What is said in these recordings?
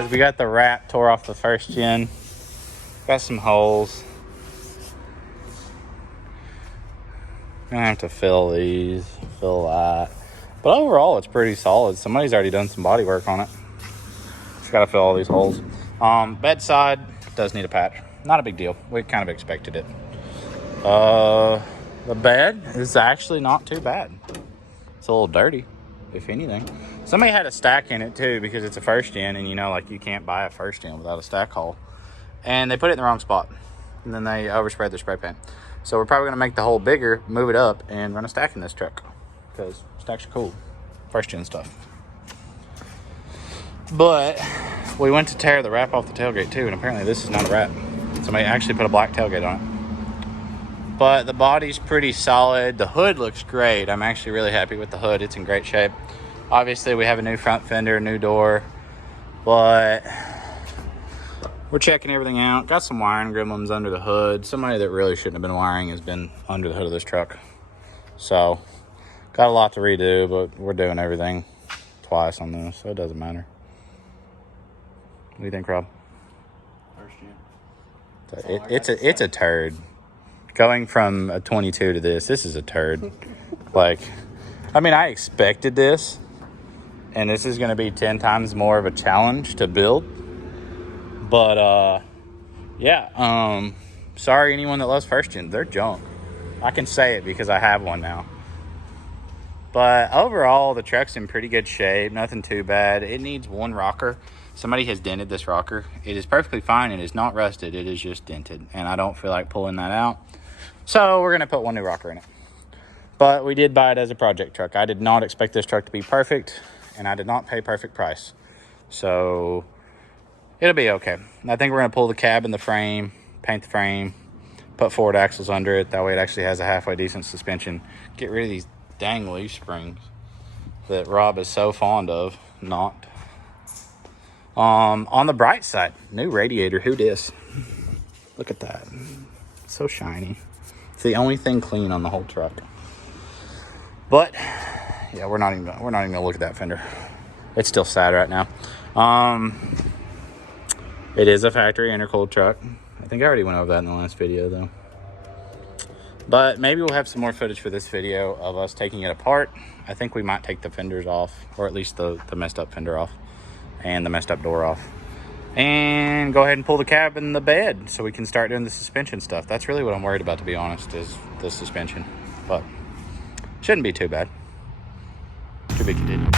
guys, we got the wrap tore off the first gen. Got some holes. Gonna have to fill these, fill that. But overall, it's pretty solid. Somebody's already done some body work on it. Just gotta fill all these holes. Bedside does need a patch. Not a big deal. We kind of expected it. The bed is actually not too bad. It's a little dirty, if anything. Somebody had a stack in it too, because it's a first gen, and you know, like, you can't buy a first gen without a stack hole. And they put it in the wrong spot, and then they oversprayed their spray paint. So we're probably gonna make the hole bigger, move it up, and run a stack in this truck, because stacks are cool, first gen stuff. But we went to tear the wrap off the tailgate too, and apparently this is not a wrap. Somebody actually put a black tailgate on it. But the body's pretty solid. The hood looks great. I'm actually really happy with the hood. It's in great shape. Obviously, we have a new front fender, new door, but we're checking everything out. Got some wiring gremlins under the hood. Somebody that really shouldn't have been wiring has been under the hood of this truck. So, got a lot to redo, but we're doing everything twice on this, so it doesn't matter. What do you think, Rob? First gen. It's a turd. Going from a 22 to this is a turd. Like, I mean, I expected this, and this is going to be 10 times more of a challenge to build. But, yeah, sorry anyone that loves first gen. They're junk. I can say it because I have one now. But overall, the truck's in pretty good shape. Nothing too bad. It needs one rocker. Somebody has dented this rocker. It is perfectly fine. It is not rusted. It is just dented, and I don't feel like pulling that out. So we're going to put one new rocker in it. But we did buy it as a project truck. I did not expect this truck to be perfect, and I did not pay perfect price. So it'll be okay. I think we're going to pull the cab and the frame, paint the frame, put forward axles under it. That way it actually has a halfway decent suspension. Get rid of these dang leaf springs that Rob is so fond of. Not. On the bright side, new radiator. Who dis? Look at that. It's so shiny. It's the only thing clean on the whole truck. But yeah, we're not even gonna look at that fender. It's still sad right now. It is a factory intercooled truck. I think I already went over that in the last video though. But maybe we'll have some more footage for this video of us taking it apart. I think we might take the fenders off, or at least the messed up fender off, and the messed up door off, and go ahead and pull the cab and the bed so we can start doing the suspension stuff. That's really what I'm worried about, to be honest, is the suspension. But shouldn't be too bad. To be continued.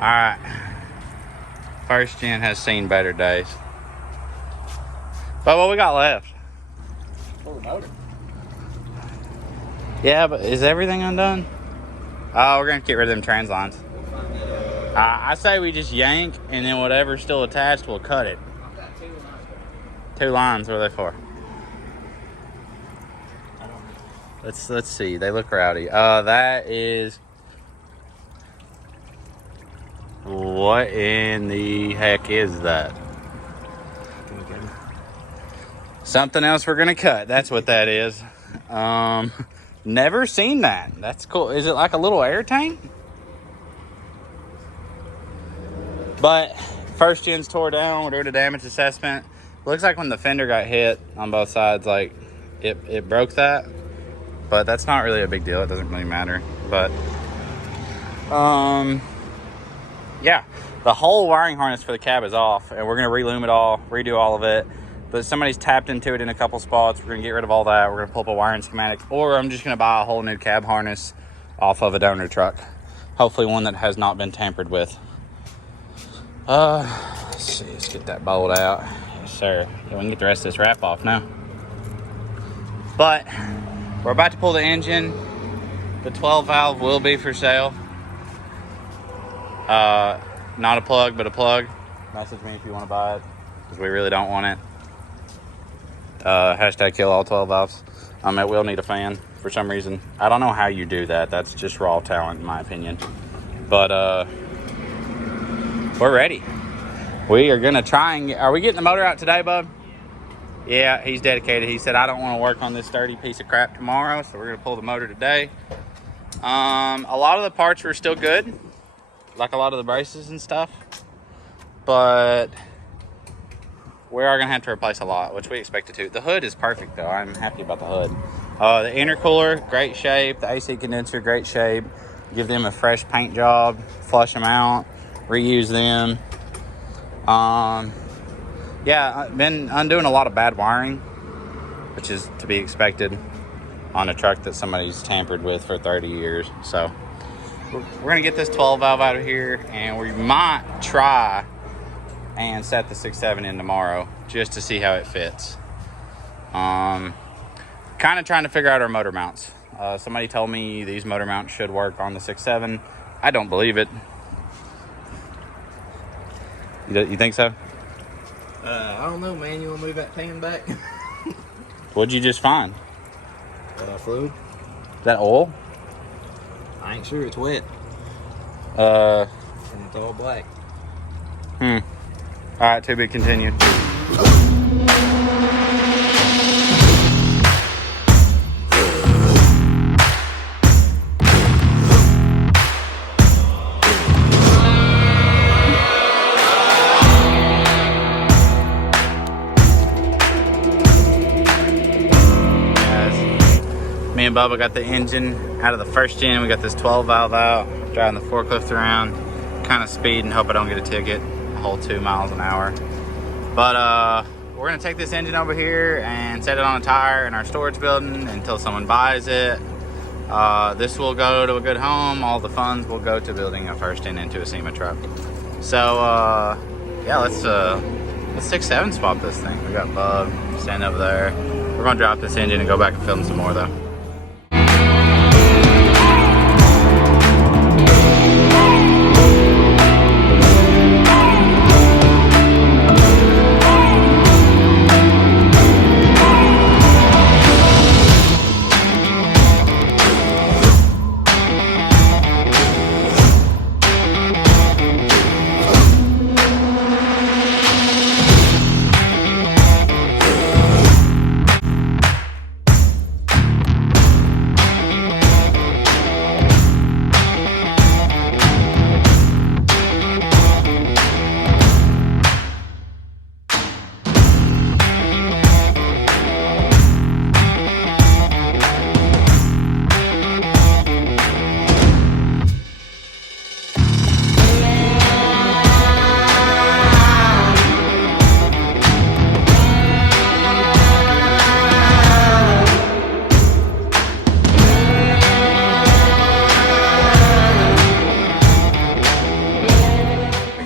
Alright, first gen has seen better days. But what we got left? Pull the motor. Yeah, but is everything undone? Oh, we're gonna get rid of them trans lines. I say we just yank, and then whatever's still attached, we'll cut it. I've got 2 lines. 2 lines, what are they for? Let's see, they look rowdy. That is... What in the heck is that? Something else we're gonna cut. That's what that is. Never seen that. That's cool. Is it like a little air tank? But first gen's tore down. We're doing a damage assessment. Looks like when the fender got hit on both sides, like it broke that. But that's not really a big deal. It doesn't really matter. But Yeah, the whole wiring harness for the cab is off, and we're going to relume it all, redo all of it. But somebody's tapped into it in a couple spots. We're going to get rid of all that. We're going to pull up a wiring schematic, or I'm just going to buy a whole new cab harness off of a donor truck. Hopefully one that has not been tampered with. Let's see, let's get that bolt out. Yes, sir. Yeah, we can get the rest of this wrap off now. But we're about to pull the engine. The 12 valve will be for sale. Not a plug, but a plug. Message me if you want to buy it, because we really don't want it. Hashtag kill all 12 valves. It will need a fan for some reason. I don't know how you do that. That's just raw talent in my opinion. But we're ready. We are gonna try and are we getting the motor out today, bub? Yeah, he's dedicated. He said, I don't want to work on this dirty piece of crap tomorrow, so we're gonna pull the motor today. A lot of the parts were still good, like a lot of the braces and stuff, but we are gonna have to replace a lot, which we expected to. The hood is perfect though. I'm happy about the hood. The intercooler, great shape. The AC condenser, great shape. Give them a fresh paint job, flush them out, reuse them. Yeah, I've been undoing a lot of bad wiring, which is to be expected on a truck that somebody's tampered with for 30 years. So we're gonna get this 12 valve out of here, and we might try and set the 6.7 in tomorrow just to see how it fits. Kind of trying to figure out our motor mounts. Somebody told me these motor mounts should work on the 6.7. I don't believe it. You think so? I don't know, man. You want to move that pan back? What'd you just find? Fluid. Is that oil? I ain't sure. It's wet. And it's all black. All right, to be continued. Me and Bubba got the engine out of the first gen. We got this 12 valve out, driving the forklift around, kind of speeding, hope I don't get a ticket, a whole 2 miles an hour. But we're gonna take this engine over here and set it on a tire in our storage building until someone buys it. This will go to a good home. All the funds will go to building a first gen into a SEMA truck. So yeah, let's 6.7 swap this thing. We got Bub standing over there. We're gonna drop this engine and go back and film some more though.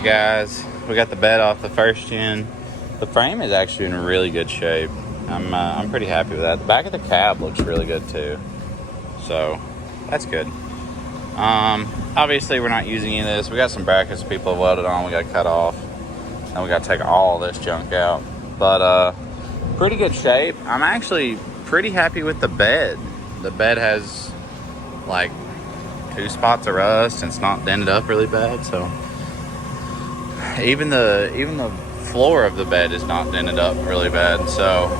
Guys, we got the bed off the first gen. The frame is actually in really good shape. I'm pretty happy with that. The back of the cab looks really good too, so that's good. Obviously we're not using any of this. We got some brackets people have welded on, we got to cut off, and we got to take all this junk out, but pretty good shape. I'm actually pretty happy with the bed. The bed has like 2 spots of rust and it's not dented up really bad, so even the floor of the bed is not dented up really bad, so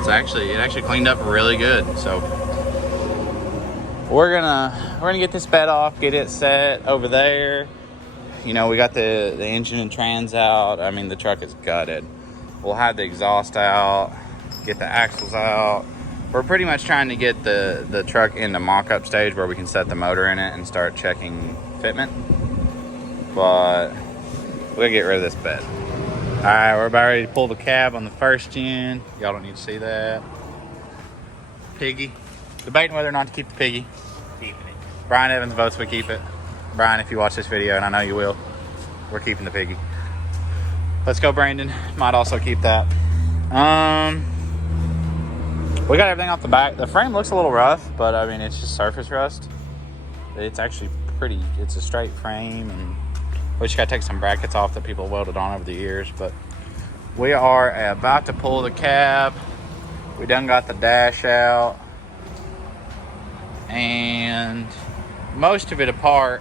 it actually cleaned up really good. So we're gonna get this bed off, get it set over there. You know, we got the engine and trans out. I mean, the truck is gutted. We'll have the exhaust out, get the axles out. We're pretty much trying to get the truck into mock-up stage where we can set the motor in it and start checking fitment. but we're gonna get rid of this bed. All right, we're about ready to pull the cab on the first gen. Y'all don't need to see that. Piggy. Debating whether or not to keep the piggy. Keeping it. Brian Evans votes we keep it. Brian, if you watch this video, and I know you will, we're keeping the piggy. Let's go, Brandon. Might also keep that. We got everything off the back. The frame looks a little rough, but I mean, it's just surface rust. It's actually pretty, it's a straight frame, and we just gotta take some brackets off that people welded on over the years. But we are about to pull the cab. We done got the dash out and most of it apart,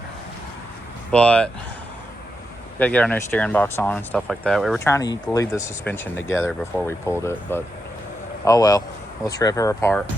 but gotta get our new steering box on and stuff like that. We were trying to leave the suspension together before we pulled it, but oh well. Let's rip her apart.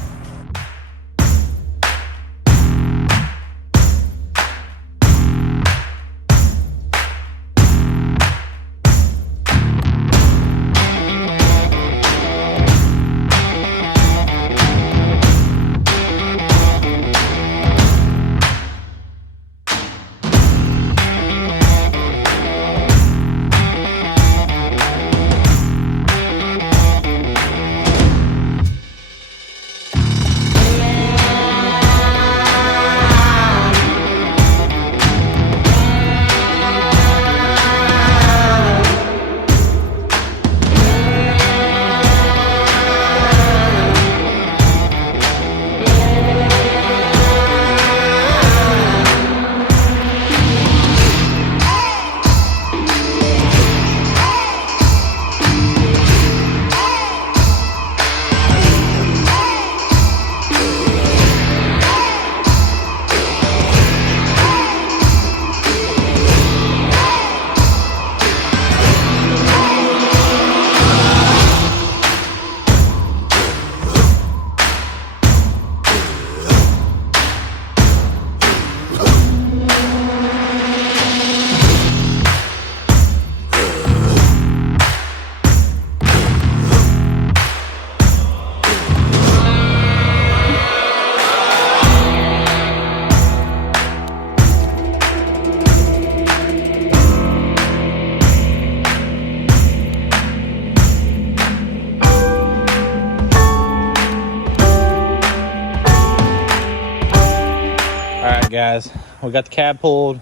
Guys, we got the cab pulled.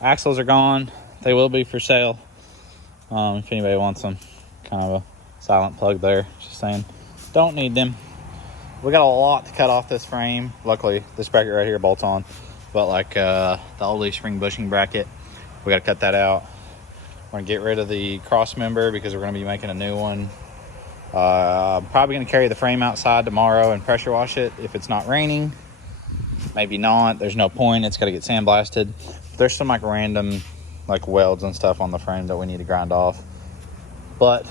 Axles are gone. They will be for sale if anybody wants them. Kind of a silent plug there, just saying, don't need them. We got a lot to cut off this frame. Luckily this bracket right here bolts on, but like the old leaf spring bushing bracket, we got to cut that out. We're gonna get rid of the cross member because we're gonna be making a new one. I'm probably gonna carry the frame outside tomorrow and pressure wash it if it's not raining. Maybe not, there's no point, it's got to get sandblasted. There's some like random like welds and stuff on the frame that we need to grind off, but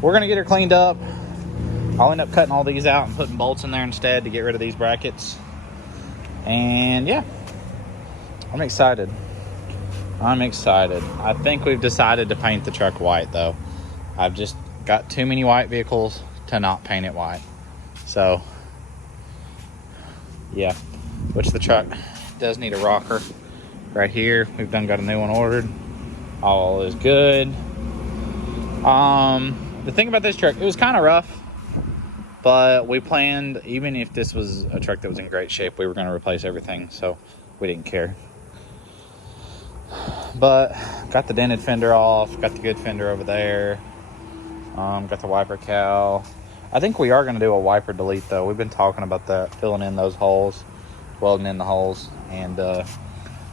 we're gonna get her cleaned up. I'll end up cutting all these out and putting bolts in there instead to get rid of these brackets. And yeah, I'm excited. I think we've decided to paint the truck white though. I've just got too many white vehicles to not paint it white. So yeah, which the truck does need a rocker right here. We've done got a new one ordered. All is good. The thing about this truck, it was kind of rough, but we planned, even if this was a truck that was in great shape, we were going to replace everything, so we didn't care. But got the dented fender off, got the good fender over there, got the wiper cowl. I think we are going to do a wiper delete though. We've been talking about that, filling in those holes, welding in the holes, and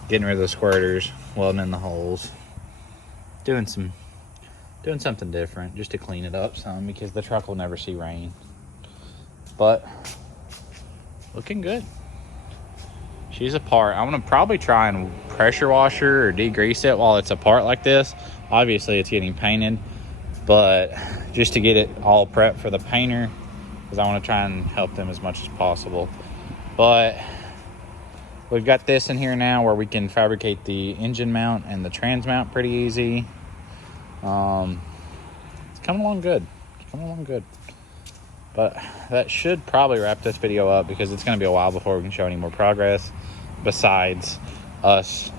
getting rid of the squirters, welding in the holes, doing something different just to clean it up some, because the truck will never see rain. But looking good. She's apart. I'm gonna probably try and pressure wash her or degrease it while it's apart like this. Obviously it's getting painted, but just to get it all prepped for the painter, because I want to try and help them as much as possible. But we've got this in here now where we can fabricate the engine mount and the trans mount pretty easy. It's coming along good. But that should probably wrap this video up, because it's going to be a while before we can show any more progress besides us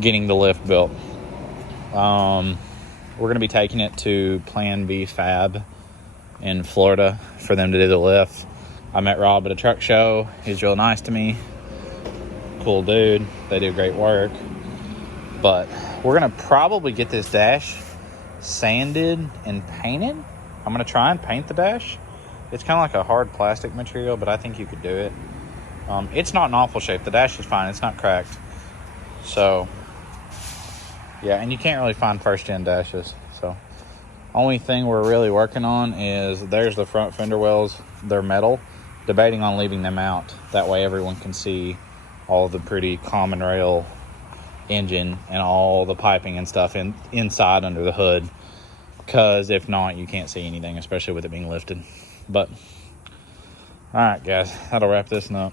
getting the lift built. We're going to be taking it to Plan B Fab in Florida for them to do the lift. I met Rob at a truck show. He's real nice to me. Cool dude. They do great work. But we're going to probably get this dash sanded and painted. I'm going to try and paint the dash. It's kind of like a hard plastic material, but I think you could do it. It's not an awful shape. The dash is fine. It's not cracked. So, yeah, and you can't really find first-gen dashes. So, only thing we're really working on is there's the front fender wells. They're metal. Debating on leaving them out. That way everyone can see all the pretty common rail engine and all the piping and stuff inside under the hood. Because if not, you can't see anything, especially with it being lifted. But, all right, guys, that'll wrap this up.